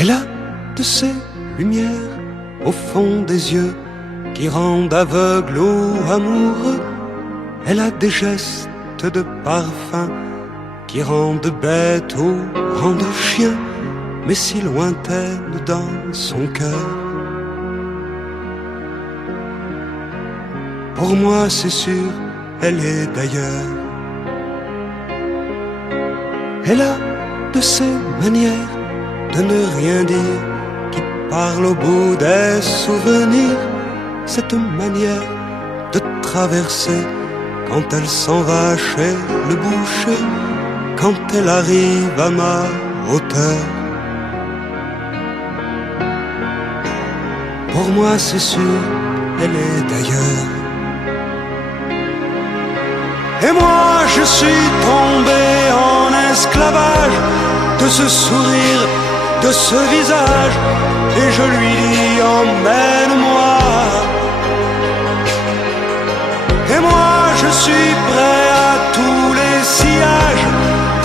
Elle a de ces lumières au fond des yeux qui rendent aveugle ou amoureux. Elle a des gestes de parfum qui rendent bête ou rendent chien, mais si lointaine dans son cœur. Pour moi c'est sûr, elle est d'ailleurs. Elle a de ces manières de ne rien dire qui parle au bout des souvenirs. Cette manière de traverser quand elle s'en va chez le boucher, quand elle arrive à ma hauteur. Pour moi c'est sûr, elle est d'ailleurs. Et moi je suis tombé en esclavage de ce sourire, de ce visage, et je lui dis emmène-moi. Et moi je suis prêt à tous les sillages,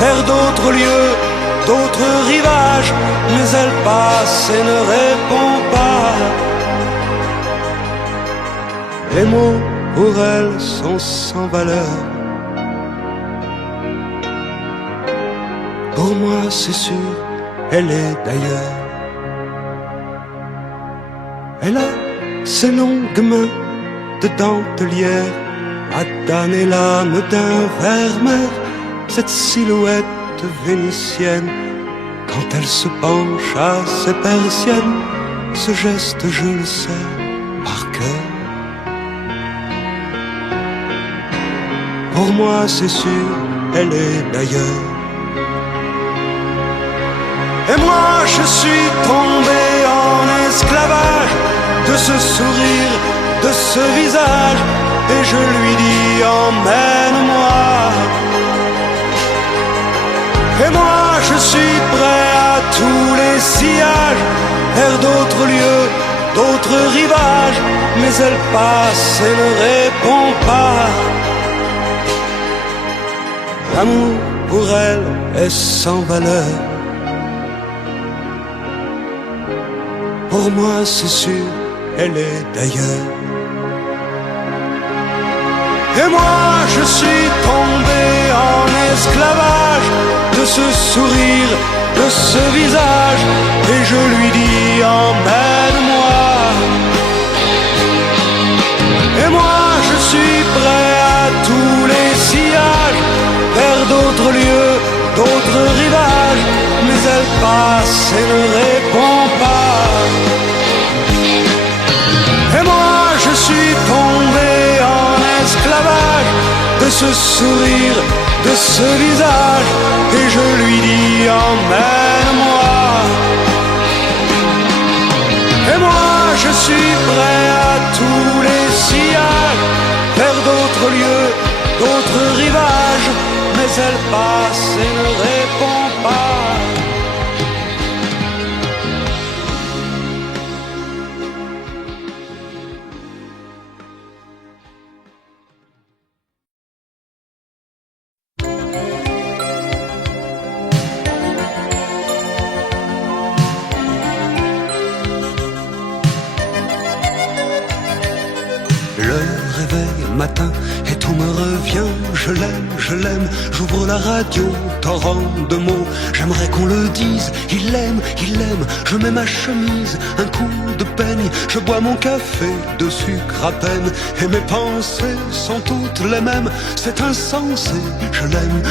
vers d'autres lieux, d'autres rivages, mais elle passe et ne répond pas. Les mots pour elle sont sans valeur. Pour moi c'est sûr, elle est d'ailleurs. Elle a ses longues mains de dentelière à damner l'âme d'un vermeer. Cette silhouette vénitienne, quand elle se penche à ses persiennes, ce geste je le sais par cœur. Pour moi c'est sûr, elle est d'ailleurs. Et moi je suis tombé en esclavage de ce sourire, de ce visage, et je lui dis emmène-moi. Et moi je suis prêt à tous les sillages, vers d'autres lieux, d'autres rivages, mais elle passe et ne répond pas. L'amour pour elle est sans valeur. Pour moi c'est sûr, elle est d'ailleurs. Et moi je suis tombé en esclavage de ce sourire, de ce visage, et je lui dis emmène-moi. Et moi je suis prêt à tous les sillages, vers d'autres lieux, d'autres rivages, mais elle passe et ne répond pas. Et moi je suis tombé en esclavage de ce sourire, de ce visage, et je lui dis emmène-moi. Et moi je suis prêt à tous les sillages, vers d'autres lieux, d'autres rivages, mais elle passe et ne répond pas. Le réveil matin et tout me revient. Je l'aime, j'ouvre la radio, torrent de mots. J'aimerais qu'on le dise, il l'aime, je mets ma chemise, un coup de peigne. Je bois mon café de sucre à peine, et mes pensées sont toutes les mêmes. C'est insensé, je l'aime,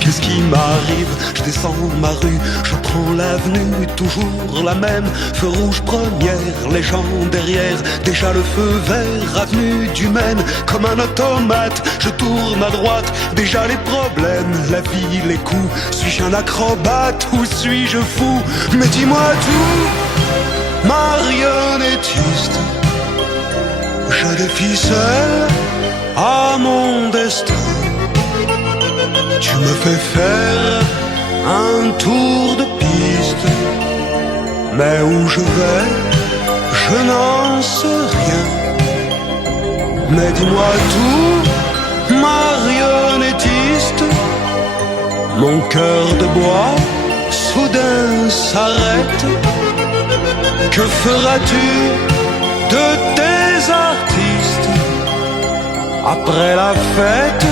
qu'est-ce qui m'arrive? Je descends ma rue, je prends l'avenue, toujours la même. Feu rouge première, les gens derrière, déjà le feu vert, avenue du Maine. Comme un automate, je tourne à droite, déjà les problèmes, la vie, les coups. Suis-je un acrobate ou suis-je fou? Mais dis-moi tout, marionnettiste. Je défie seul à mon destin. Tu me fais faire un tour de piste, mais où je vais, je n'en sais rien. Mais dis-moi tout, marionnettiste. Mon cœur de bois, soudain s'arrête. Que feras-tu de tes artistes après la fête?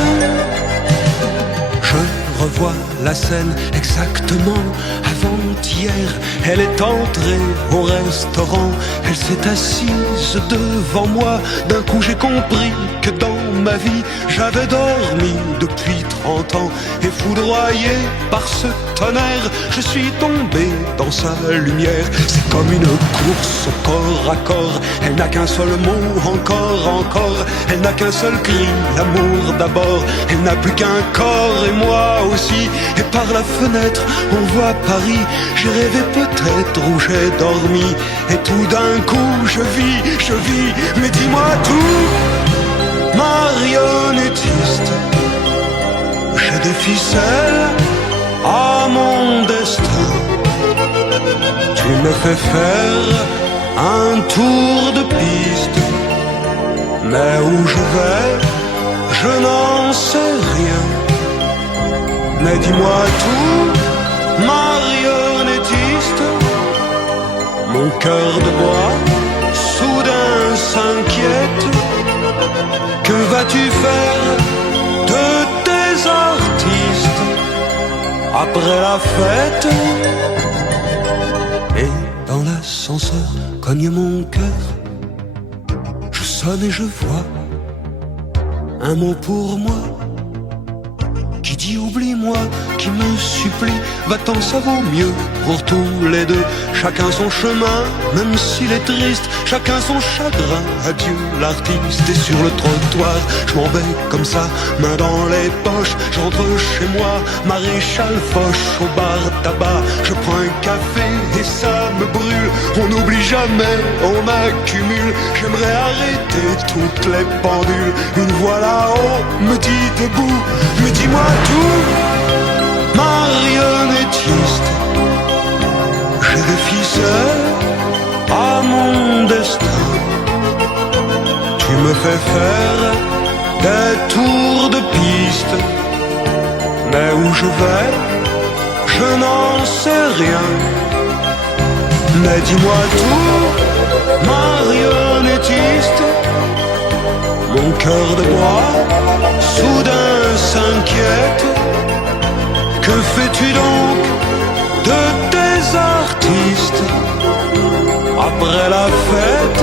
Je revois la scène exactement avant-hier. Elle est entrée au restaurant, elle s'est assise devant moi. D'un coup j'ai compris que dans ma vie j'avais dormi depuis 30 ans. Et foudroyé par ce tonnerre, je suis tombé dans sa lumière. C'est comme une course au corps à corps. Elle n'a qu'un seul mot, encore, encore. Elle n'a qu'un seul cri, l'amour d'abord. Elle n'a plus qu'un corps et moi aussi. Et par la fenêtre on voit Paris. J'ai rêvé peut-être où j'ai dormi. Et tout d'un coup je vis. Mais dis-moi tout, marionnettiste. J'ai des ficelles à mon destin. Tu me fais faire un tour de piste, mais où je vais, je n'en sais rien. Mais dis-moi tout, marionnettiste. Mon cœur de bois soudain s'inquiète. Que vas-tu faire de tes artistes après la fête? Et dans l'ascenseur cogne mon cœur. Je sonne et je vois un mot pour moi qui dit oublie-moi, qui me supplie. Va-t'en, ça vaut mieux pour tous les deux. Chacun son chemin, même s'il est triste. Chacun son chagrin, adieu l'artiste. Et sur le trottoir, je m'en vais comme ça, main dans les poches. J'entre chez moi, maréchal Foch au bar tabac. Je prends un café et ça me brûle. On n'oublie jamais, on accumule. J'aimerais arrêter toutes les pendules. Une voix là-haut me dit debout. Mais dis-moi tout, marionnettiste. J'ai des ficelles à mon destin. Tu me fais faire des tours de piste, mais où je vais, je n'en sais rien. Mais dis-moi tout, marionnettiste. Mon cœur de bois soudain s'inquiète. Que fais-tu donc de tes artistes après la fête?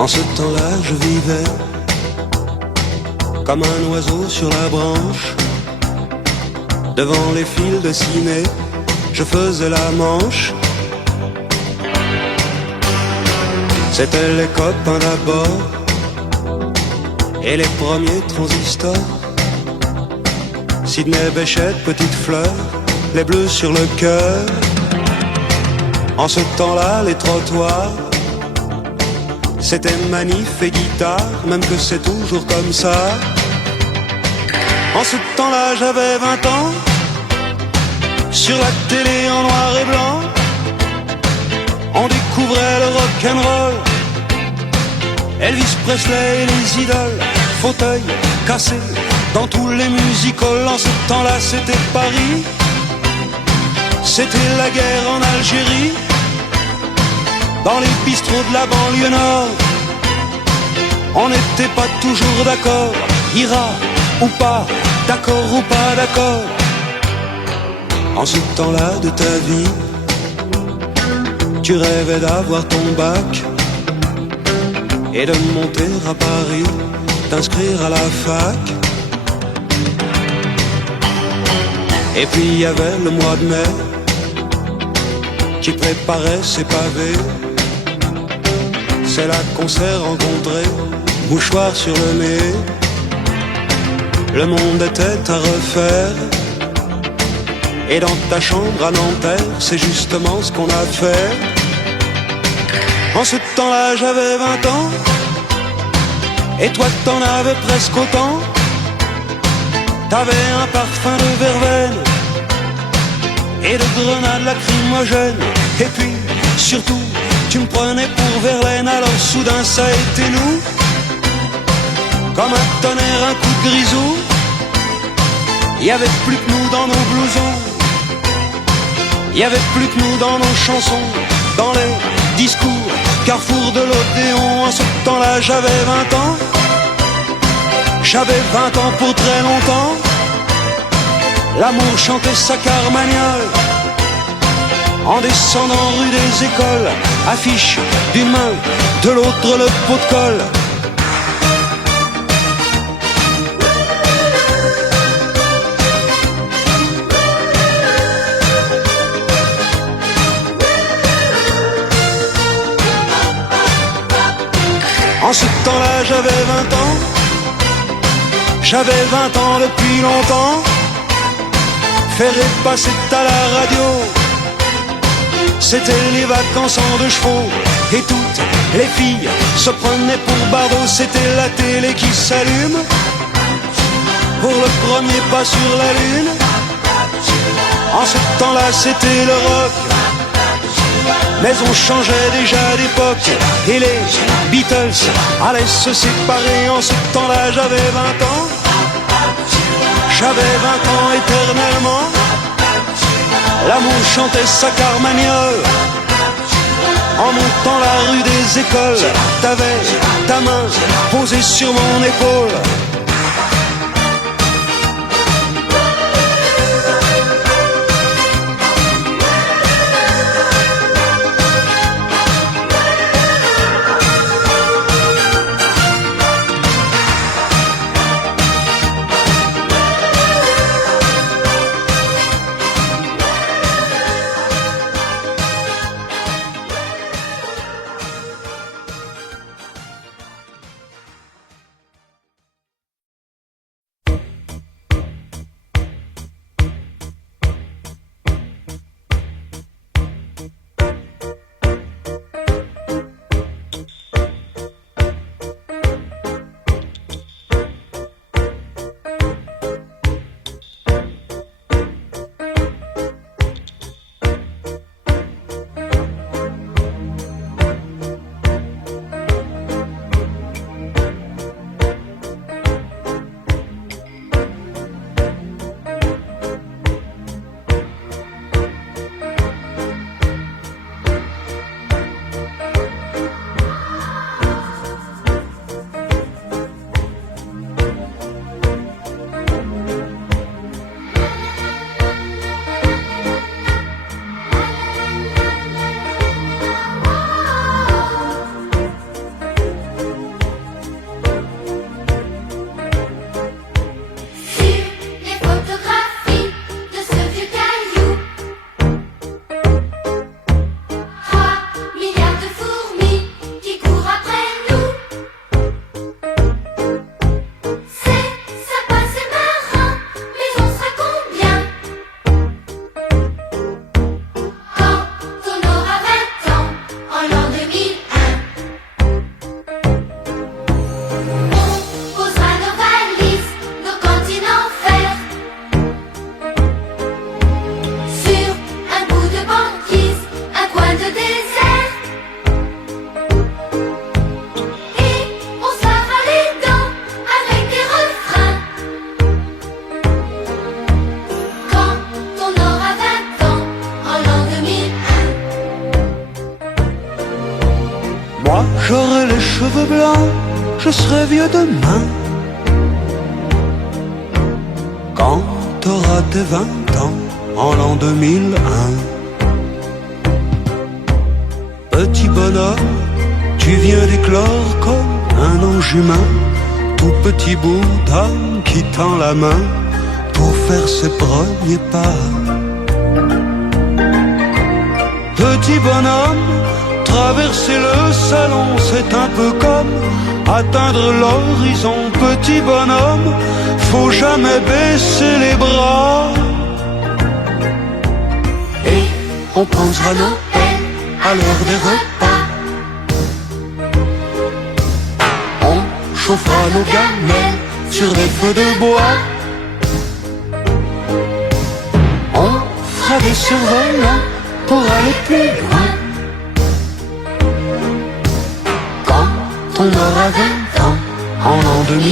En ce temps-là, je vivais comme un oiseau sur la branche. Devant les fils de ciné, je faisais la manche. C'étaient les copains d'abord et les premiers transistors. Sidney Bechet, Petite Fleur, les bleus sur le cœur. En ce temps-là, les trottoirs, c'était manif et guitare, même que c'est toujours comme ça. En ce temps-là, j'avais 20 ans. Sur la télé en noir et blanc, on découvrait le rock'n'roll, Elvis Presley et les idoles. Fauteuil cassé dans tous les music-halls. En ce temps-là, c'était Paris. C'était la guerre en Algérie. Dans les bistrots de la banlieue nord, on n'était pas toujours d'accord. Ira ou pas, d'accord ou pas d'accord. En ce temps-là de ta vie, tu rêvais d'avoir ton bac et de monter à Paris, t'inscrire à la fac. Et puis il y avait le mois de mai qui préparait ses pavés. C'est là qu'on s'est rencontrés, mouchoir sur le nez. Le monde était à refaire. Et dans ta chambre à Nanterre, c'est justement ce qu'on a fait. En ce temps-là, j'avais 20 ans. Et toi, t'en avais presque autant. T'avais un parfum de verveine et de grenades lacrymogènes. Et puis, surtout, tu me prenais pour Verlaine. Alors soudain, ça a été nous. Comme un tonnerre, un coup de grisou. Il y avait plus que nous dans nos blousons. Il y avait plus que nous dans nos chansons, dans les discours, carrefour de l'Odéon. En ce temps-là, j'avais 20 ans. J'avais 20 ans pour très longtemps. L'amour chantait sa carmagnole. En descendant rue des Écoles, affiche d'une main, de l'autre le pot de colle. En ce temps-là, j'avais 20 ans. J'avais 20 ans depuis longtemps. Faire passer à la radio, c'était les vacances en 2 chevaux. Et toutes les filles se prenaient pour Bardot. C'était la télé qui s'allume pour le premier pas sur la lune. En ce temps-là, c'était le rock. Mais on changeait déjà d'époque. Et les Beatles allaient se séparer. En ce temps-là, j'avais 20 ans. J'avais 20 ans éternellement. L'amour chantait sa carmagnole. En montant la rue des Écoles, t'avais ta main posée sur mon épaule. J'aurai les cheveux blancs, je serai vieux demain. Quand t'auras tes 20 ans, en l'an 2001. Petit bonhomme, tu viens d'éclore comme un ange humain, tout petit bout d'âme qui tend la main pour faire ses premiers pas. Petit bonhomme, traverser le salon, c'est un peu comme atteindre l'horizon. Petit bonhomme, faut jamais baisser les bras. Et on prendra Noël à l'heure des repas. On chauffera nos gamelles sur des feux de bois. On fera des survolants pour aller plus loin. Quand on aura 20 ans, en l'an 2001,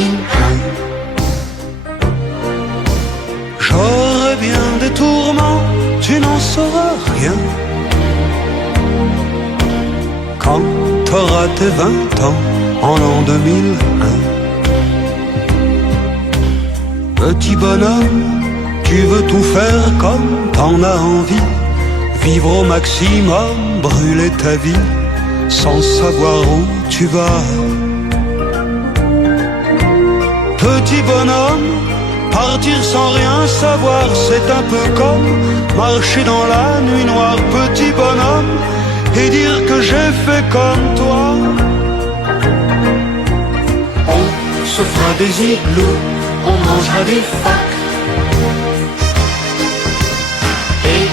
j'aurai bien des tourments, tu n'en sauras rien. Quand t'auras tes 20 ans, en l'an 2001. Petit bonhomme, tu veux tout faire comme t'en as envie, vivre au maximum, brûler ta vie, sans savoir où tu vas. Petit bonhomme, partir sans rien savoir, c'est un peu comme marcher dans la nuit noire. Petit bonhomme, et dire que j'ai fait comme toi. On se fera des igloos, on mangera des phaques, et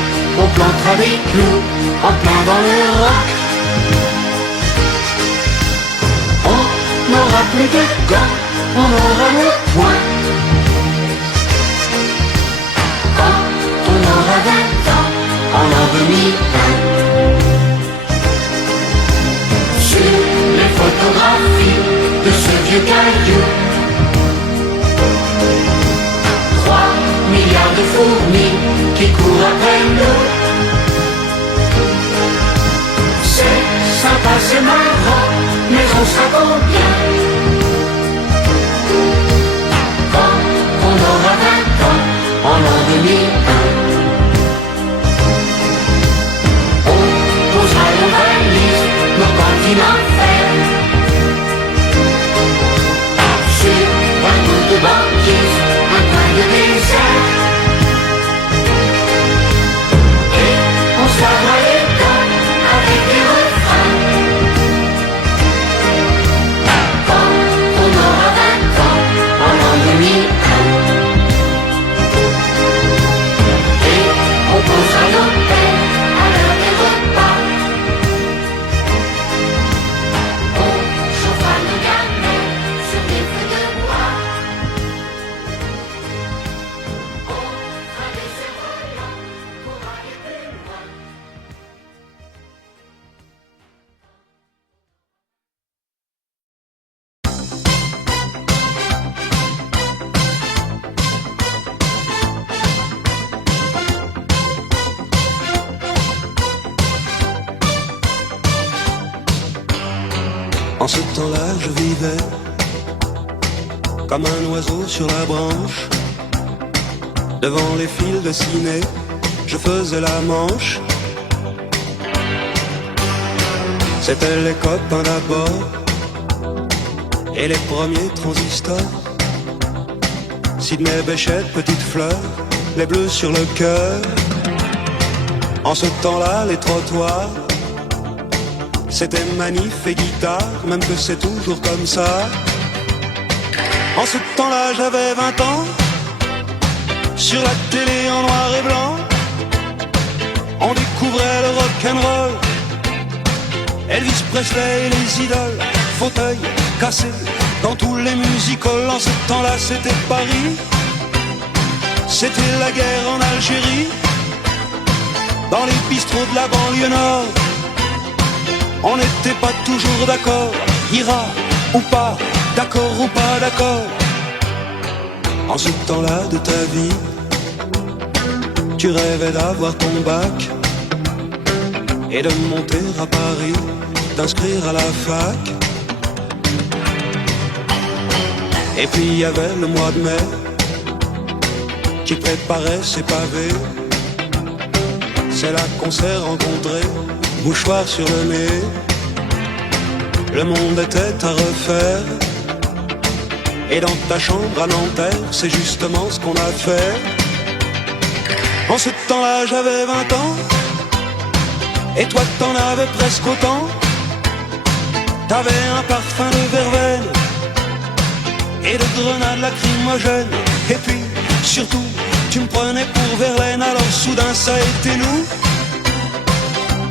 on plantera des clous en plein dans le roc. On n'aura plus de gants, on aura le poing. Quand on aura 20 ans, en l'an 2001. Sur les photographies de ce vieux caillou, 3 milliards de fourmis qui courent après nous. C'est sympa, c'est marrant, mais on sera combien quand on aura 20 ans, en l'an 2001. On posera nos valises, nos cantines en fer, sur un bout de banquise, un coin de désert. Et on se lavera les dents avec des refrains. Quand on aura 20 ans, en l'an 2001. Et on posera nos pères à l'heure des repas. On chauffera nos gamelles sur des feux de bois. On fera des survolants pour aller plus loin. En ce temps-là, je vivais comme un oiseau sur la branche. Devant les fils de ciné, je faisais la manche. C'étaient les copains d'abord et les premiers transistors. Sidney Bechet, Petite Fleur, les bleus sur le cœur. En ce temps-là, les trottoirs, c'était manif et guitare, même que c'est toujours comme ça. En ce temps-là, j'avais 20 ans. Sur la télé en noir et blanc, on découvrait le rock'n'roll, Elvis Presley et les idoles, fauteuil cassé dans tous les music-halls. En ce temps-là, c'était Paris, c'était la guerre en Algérie. Dans les bistrots de la banlieue nord, on n'était pas toujours d'accord, ira ou pas, d'accord ou pas d'accord. En ce temps-là de ta vie, tu rêvais d'avoir ton bac et de monter à Paris, t'inscrire à la fac. Et puis il y avait le mois de mai qui préparait ses pavés c'est là qu'on s'est rencontrés, mouchoir sur le nez. Le monde était à refaire, et dans ta chambre à Nanterre, c'est justement ce qu'on a fait. En ce temps-là, j'avais 20 ans, et toi t'en avais presque autant. T'avais un parfum de verveine et de grenades lacrymogènes. Et puis, surtout, tu me prenais pour Verlaine. Alors soudain ça a été nous,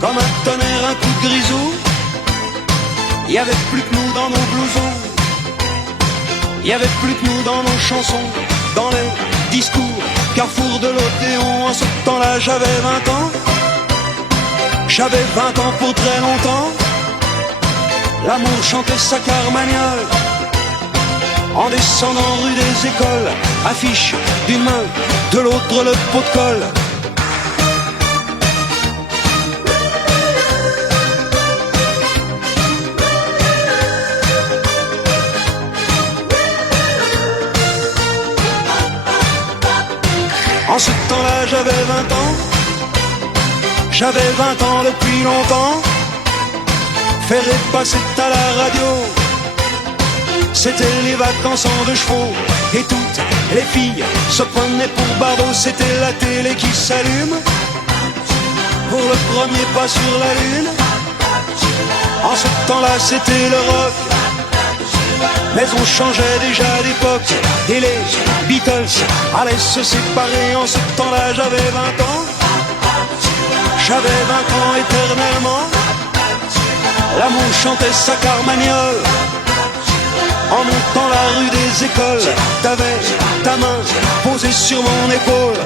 comme un tonnerre, un coup de grisou. Y avait plus que nous dans nos blousons, y avait plus que nous dans nos chansons, dans les discours, carrefour de l'Odéon. En ce temps-là j'avais 20 ans, j'avais 20 ans pour très longtemps. L'amour chantait sa carmagnole en descendant rue des Écoles, affiche d'une main, de l'autre le pot de colle. En ce temps-là j'avais 20 ans, j'avais 20 ans depuis longtemps. Faire passer à la radio, c'était les vacances en deux chevaux. Et toutes les filles se prenaient pour barbeaux. C'était la télé qui s'allume pour le premier pas sur la lune. En ce temps-là c'était le rock, mais on changeait déjà d'époque. Et les Beatles allaient se séparer. En ce temps-là j'avais 20 ans, j'avais 20 ans éternellement. L'amour chantait sa carmagnole en montant la rue des Écoles. T'avais ta main posée sur mon épaule.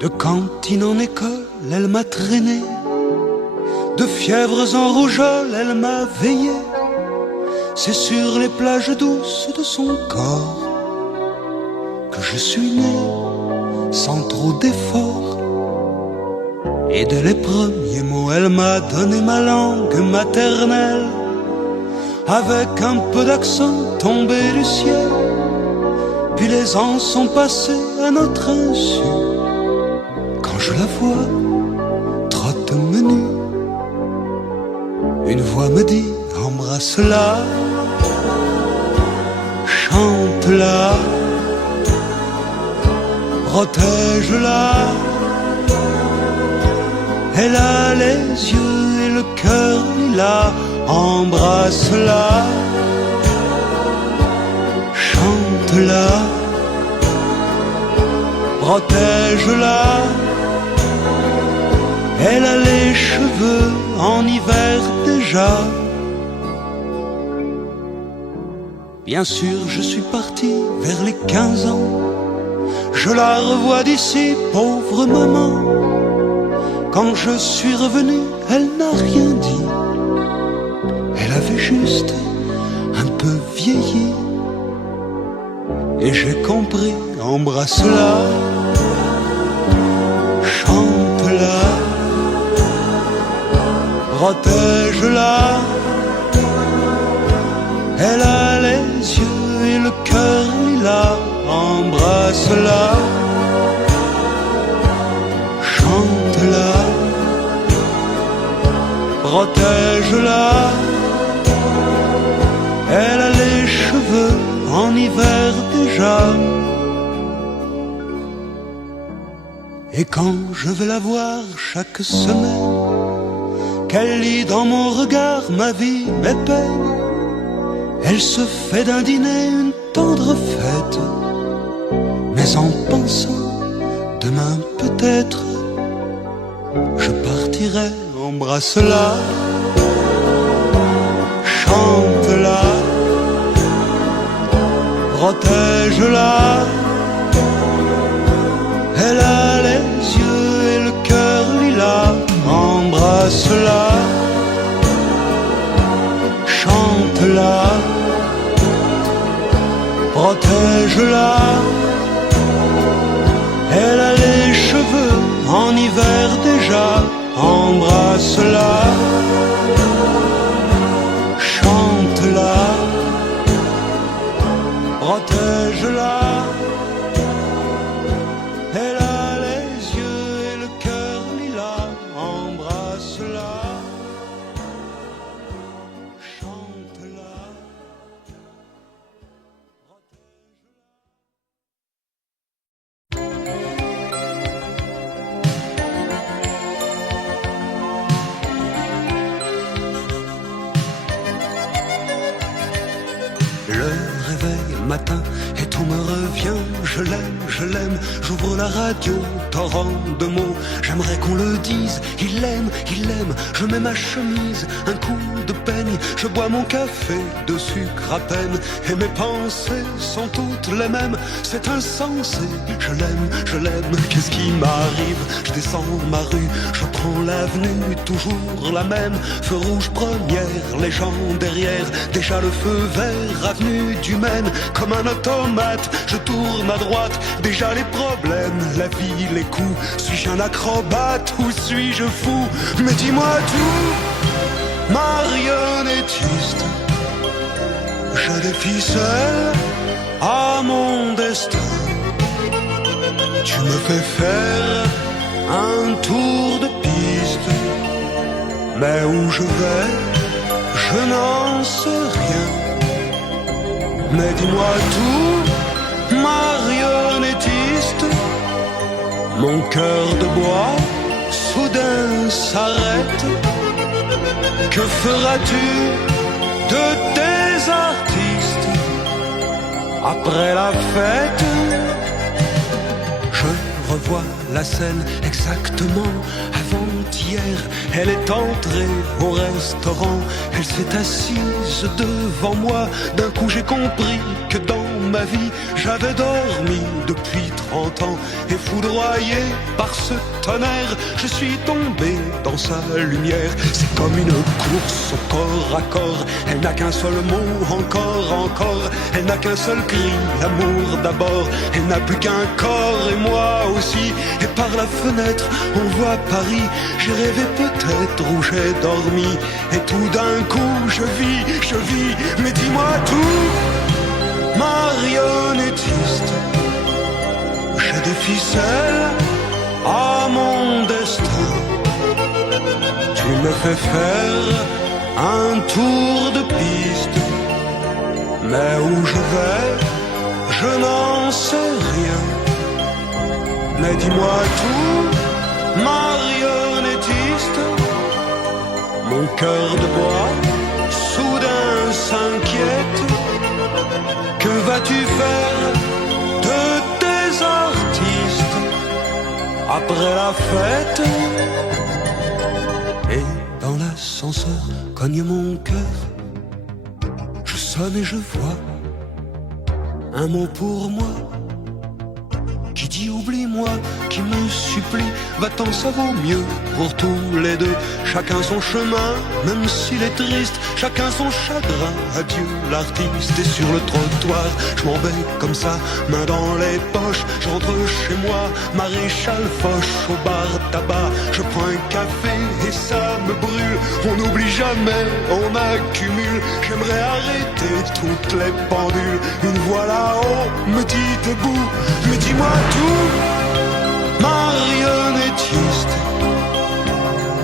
De cantine en école, elle m'a traîné, de fièvres en rougeole, elle m'a veillé. C'est sur les plages douces de son corps que je suis né, sans trop d'efforts. Et dès les premiers mots, elle m'a donné ma langue maternelle, avec un peu d'accent tombé du ciel. Puis les ans sont passés à notre insu. Quand je la vois, trotte menu, une voix me dit, embrasse-la, chante-la, protège-la. Elle a les yeux et le cœur lilas, embrasse-la, chante-la, protège-la. Elle a les cheveux en hiver déjà. Bien sûr, je suis parti vers les 15 ans. Je la revois d'ici, pauvre maman. Quand je suis revenu, elle n'a rien dit. Elle avait juste un peu vieilli. Et j'ai compris, embrasse-la, chante-la, protège-la. Elle a les yeux et le cœur lilas, embrasse-la, chante-la, protège-la. Elle a les cheveux en hiver déjà. Et quand je vais la voir chaque semaine, qu'elle lit dans mon regard ma vie, mes peines, elle se fait d'un dîner une tendre fête. Mais en pensant, demain peut-être, je partirai, embrasse-la, chante-la, protège-la. Elle a les yeux et le cœur lilas, embrasse-la, chante-la, protège-la. Elle a les cheveux en hiver déjà, embrasse-la, chante-la, protège-la. Elle a les yeux et le cœur lilas, embrasse-la, chante-la. Le réveil matin et tout me revient. Je l'aime, j'ouvre la radio, torrent de mots. J'aimerais qu'on le dise, il l'aime, je mets ma chemise, un coup de peigne. Je bois mon café de sucre à peine, et mes pensées sont toutes les mêmes. C'est insensé, je l'aime, qu'est-ce qui m'arrive? Je descends ma rue, je prends l'avenue, toujours la même. Feu rouge première, les gens derrière, déjà le feu vert, avenue du Maine. Comme un automate, je tourne à droite, déjà les problèmes, la vie, les coups. Suis-je un acrobate ou suis-je fou? Mais dis-moi tout, marionnettiste. Je défie seul à mon destin. Tu me fais faire un tour de piste, mais où je vais, je n'en sais rien. Mais dis-moi tout, marionnettiste. Mon cœur de bois soudain s'arrête. Que feras-tu de tes artistes après la fête? Je revois la scène exactement avant-hier. Elle est entrée au restaurant, elle s'est assise devant moi. D'un coup j'ai compris que dans ma vie j'avais dormi depuis 30 ans. Et foudroyé par ce tonnerre, je suis tombé dans sa lumière. C'est comme une course au corps à corps. Elle n'a qu'un seul mot, encore. Elle n'a qu'un seul cri, l'amour d'abord. Elle n'a plus qu'un corps et moi aussi. Et par la fenêtre on voit Paris. J'ai rêvé peut-être où j'ai dormi. Et tout d'un coup je vis. Mais dis-moi tout, marionnettiste. J'ai des ficelles à mon destin. Tu me fais faire un tour de piste, mais où je vais, je n'en sais rien. Mais dis-moi tout, marionnettiste. Mon cœur de bois soudain s'inquiète. Que vas-tu faire de tes artistes après la fête? Et dans l'ascenseur cogne mon cœur. Je sonne et je vois un mot pour moi qui dit oublie-moi, qui me supplie. Va-t'en, ça vaut mieux pour tous les deux. Chacun son chemin, même s'il est triste. Chacun son chagrin, adieu l'artiste. Et sur le trottoir, je m'en vais comme ça, main dans les poches. Je rentre chez moi, maréchal Foch, au bar tabac. Je prends un café et ça me brûle. On n'oublie jamais, on accumule. J'aimerais arrêter toutes les pendules. Une voix là-haut me dit debout. Mais dis-moi tout, marionnettiste.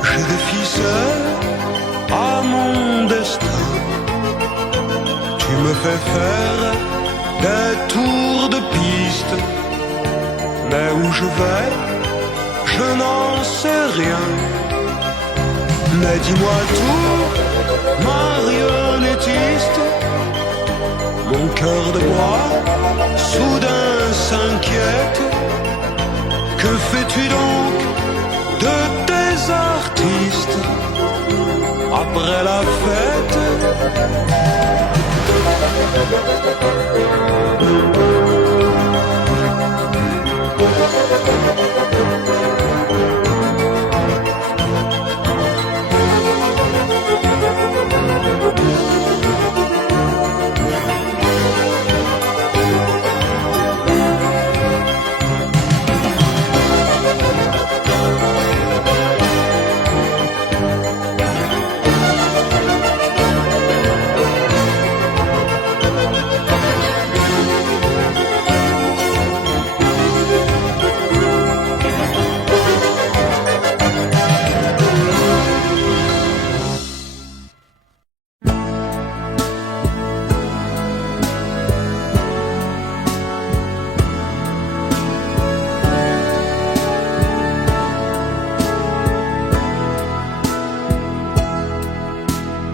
J'ai des ficelles à mon destin. Tu me fais faire des tours de piste, mais où je vais, je n'en sais rien. Mais dis-moi tout, marionnettiste. Mon cœur de bois soudain s'inquiète. Que fais-tu donc de tes artistes après la fête?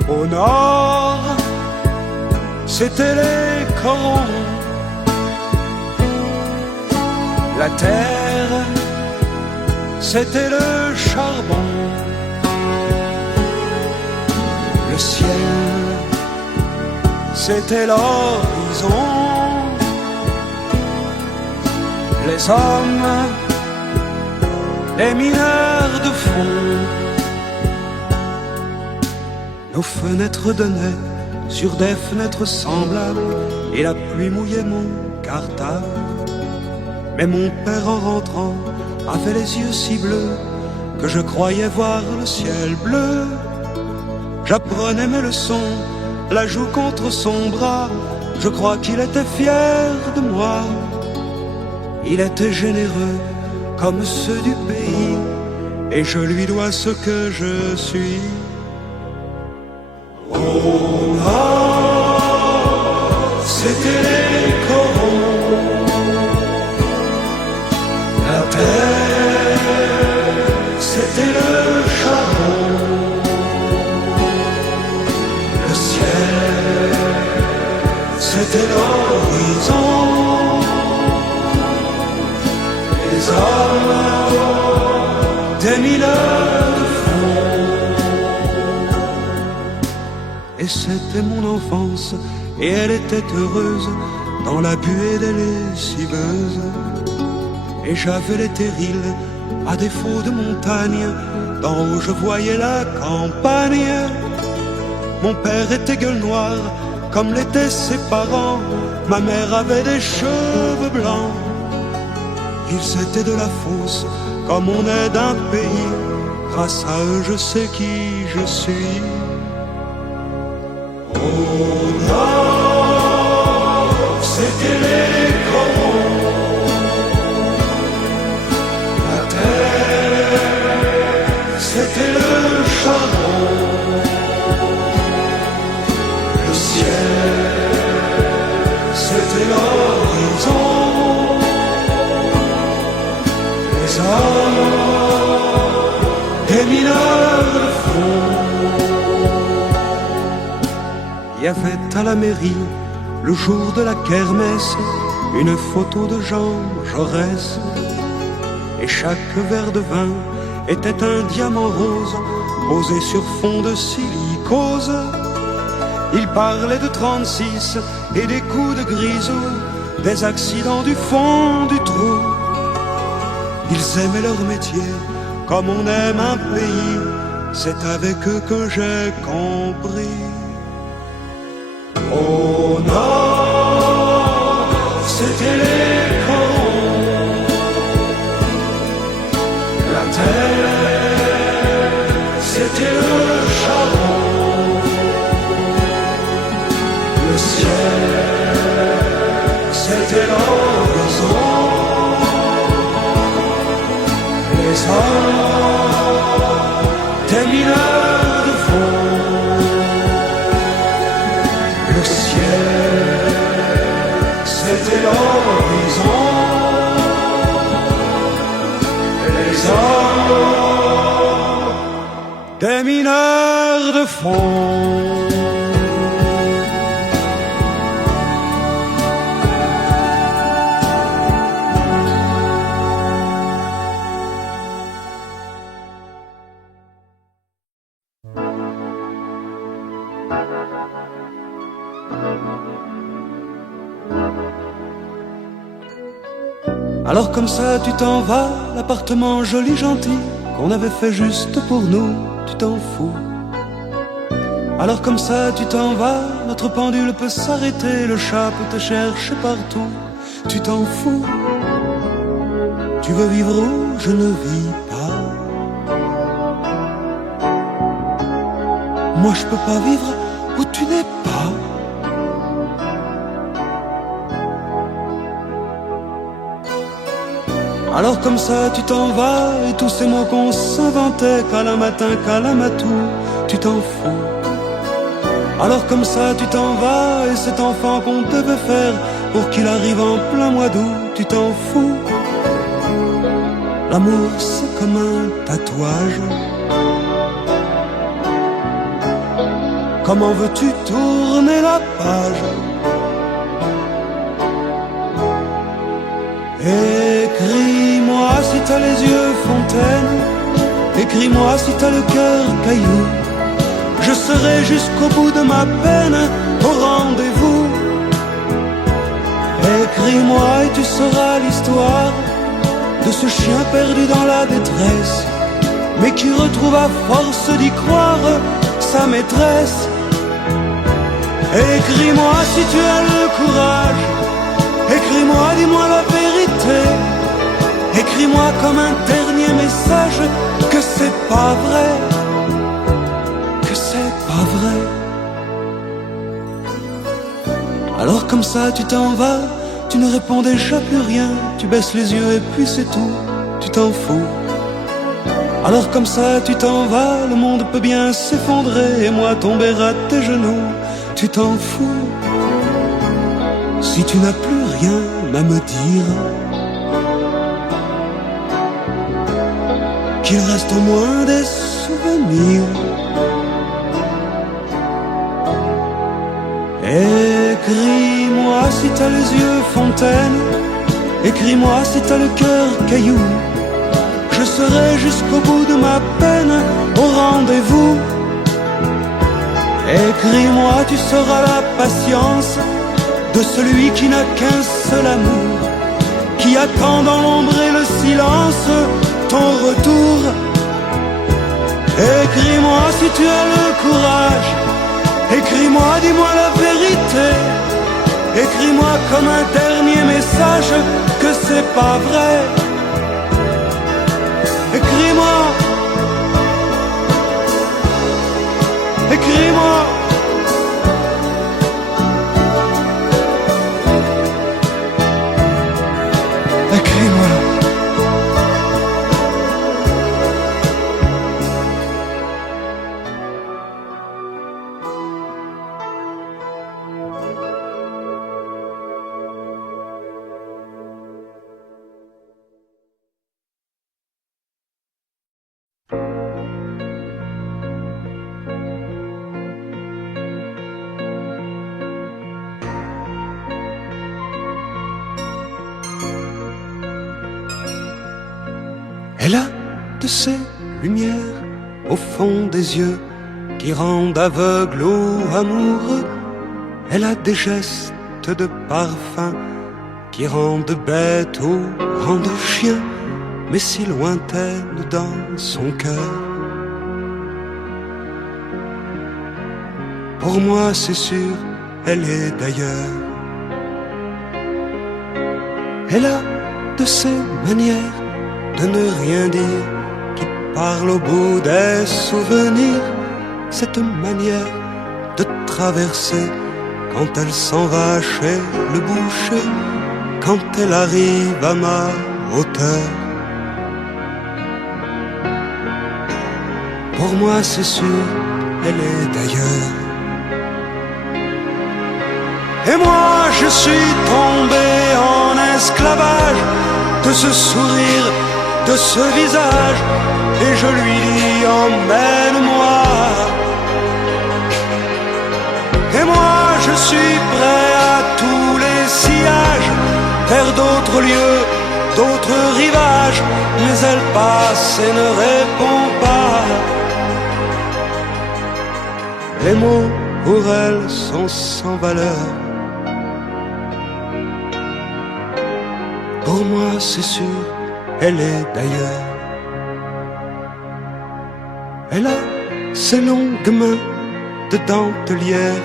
Au nord, c'était les corons. La terre, c'était le charbon. Le ciel, c'était l'horizon. Les hommes, les mineurs de fond. Nos fenêtres donnaient sur des fenêtres semblables, et la pluie mouillait mon cartable. Mais mon père en rentrant avait les yeux si bleus que je croyais voir le ciel bleu. J'apprenais mes leçons, la joue contre son bras. Je crois qu'il était fier de moi. Il était généreux comme ceux du pays, et je lui dois ce que je suis. Au nord, c'était les corons. La terre, c'était le charbon. Le ciel, c'était l'horizon. Les hommes, des mineurs de fond. Et c'était mon enfance, et elle était heureuse dans la buée des lessiveuses. Et j'avais les terrils, à défaut de montagne, d'en haut je voyais la campagne. Mon père était gueule noire, comme l'étaient ses parents. Ma mère avait des cheveux blancs. Ils étaient de la fosse, comme on est d'un pays. Grâce à eux je sais qui je suis. Au nord, c'était les corons. La terre, c'était le charbon. Le ciel, c'était l'horizon. Les hommes, des mineurs de fond. Il y avait à la mairie, le jour de la kermesse, une photo de Jean Jaurès. Et chaque verre de vin était un diamant rose posé sur fond de silicose. Il parlait de 36 et des coups de grisou, des accidents du fond du trou. Ils aimaient leur métier comme on aime un pays. C'est avec eux que j'ai compris. Au nord, c'était les corons. La terre, c'était le charbon. Le ciel, c'était l'horizon. Les hommes, des mineurs de fond. Le ciel, c'était l'horizon. Les hommes, des mineurs de fond. Alors comme ça tu t'en vas, l'appartement joli gentil qu'on avait fait juste pour nous, tu t'en fous. Alors comme ça tu t'en vas, notre pendule peut s'arrêter, le chat peut te chercher partout, tu t'en fous. Tu veux vivre où je ne vis pas. Moi je peux pas vivre où tu n'es pas. Alors comme ça tu t'en vas, et tous ces mots qu'on s'inventait, calamatin, calamatou, tu t'en fous. Alors comme ça tu t'en vas, et cet enfant qu'on devait faire pour qu'il arrive en plein mois d'août, tu t'en fous. L'amour c'est comme un tatouage. Comment veux-tu tourner la page? Écris-moi si t'as les yeux fontaine, écris-moi si t'as le cœur caillou. Je serai jusqu'au bout de ma peine au rendez-vous. Écris-moi et tu sauras l'histoire de ce chien perdu dans la détresse, mais qui retrouve à force d'y croire sa maîtresse. Écris-moi si tu as le courage, écris-moi, dis-moi la vérité. Écris-moi comme un dernier message que c'est pas vrai, que c'est pas vrai. Alors comme ça tu t'en vas, tu ne réponds déjà plus rien, tu baisses les yeux et puis c'est tout, tu t'en fous. Alors comme ça tu t'en vas, le monde peut bien s'effondrer et moi tomber à tes genoux, tu t'en fous. Si tu n'as plus rien à me dire, qu'il reste au moins des souvenirs. Écris-moi si t'as les yeux fontaine, écris-moi si t'as le cœur caillou. Je serai jusqu'au bout de ma peine au rendez-vous. Écris-moi, tu sauras la patience de celui qui n'a qu'un seul amour, qui attend dans l'ombre et le silence ton retour. Écris-moi si tu as le courage, écris-moi, dis-moi la vérité. Écris-moi comme un dernier message que c'est pas vrai. Écris-moi, écris-moi. Écris-moi. Elle a de ces lumières au fond des yeux qui rendent aveugle ou amoureux. Elle a des gestes de parfum qui rendent bête ou rendent chien, mais si lointaine dans son cœur. Pour moi c'est sûr, elle est d'ailleurs. Elle a de ces manières de ne rien dire, qui parle au bout des souvenirs. Cette manière de traverser quand elle s'en va chez le boucher, quand elle arrive à ma hauteur. Pour moi c'est sûr, elle est d'ailleurs. Et moi je suis tombé en esclavage de ce sourire, de ce visage, et je lui dis emmène-moi. Et moi je suis prêt à tous les sillages, vers d'autres lieux, d'autres rivages, mais elle passe et ne répond pas. Les mots pour elle sont sans valeur. Pour moi c'est sûr, elle est d'ailleurs. Elle a ses longues mains de dentelière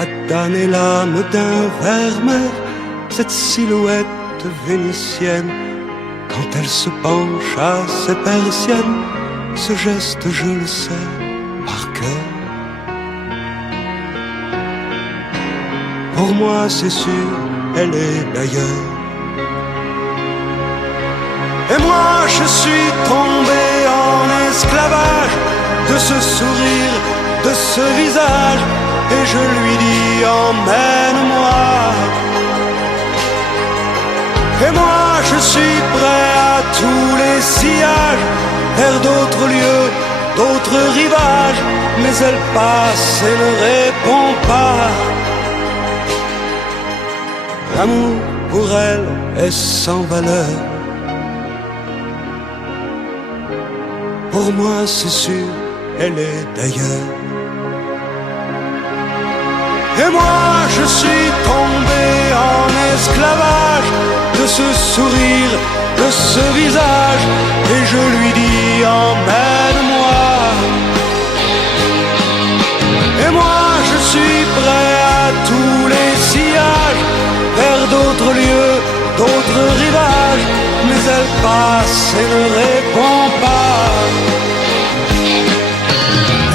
à damner l'âme d'un vermeer. Cette silhouette vénitienne, quand elle se penche à ses persiennes, ce geste je le sais par cœur. Pour moi c'est sûr, elle est d'ailleurs. Et moi je suis tombé en esclavage de ce sourire, de ce visage, et je lui dis emmène-moi. Et moi je suis prêt à tous les sillages, vers d'autres lieux, d'autres rivages, mais elle passe et ne répond pas. L'amour pour elle est sans valeur. Pour moi c'est sûr, elle est d'ailleurs. Et moi je suis tombé en esclavage de ce sourire, de ce visage, et je lui dis emmène-moi. Et moi je suis prêt à tous les sillages, vers d'autres lieux, d'autres rivages, mais elle passe et ne répond pas.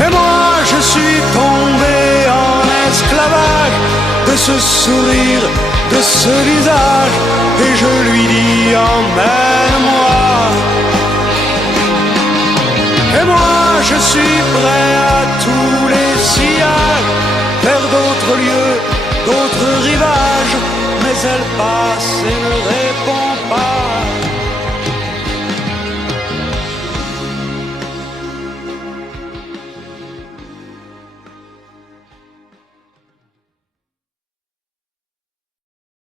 Et moi je suis tombé en esclavage de ce sourire, de ce visage, et je lui dis emmène-moi. Et moi je suis prêt à tous les sillages, vers d'autres lieux, d'autres rivages, mais elle passe et ne répond pas.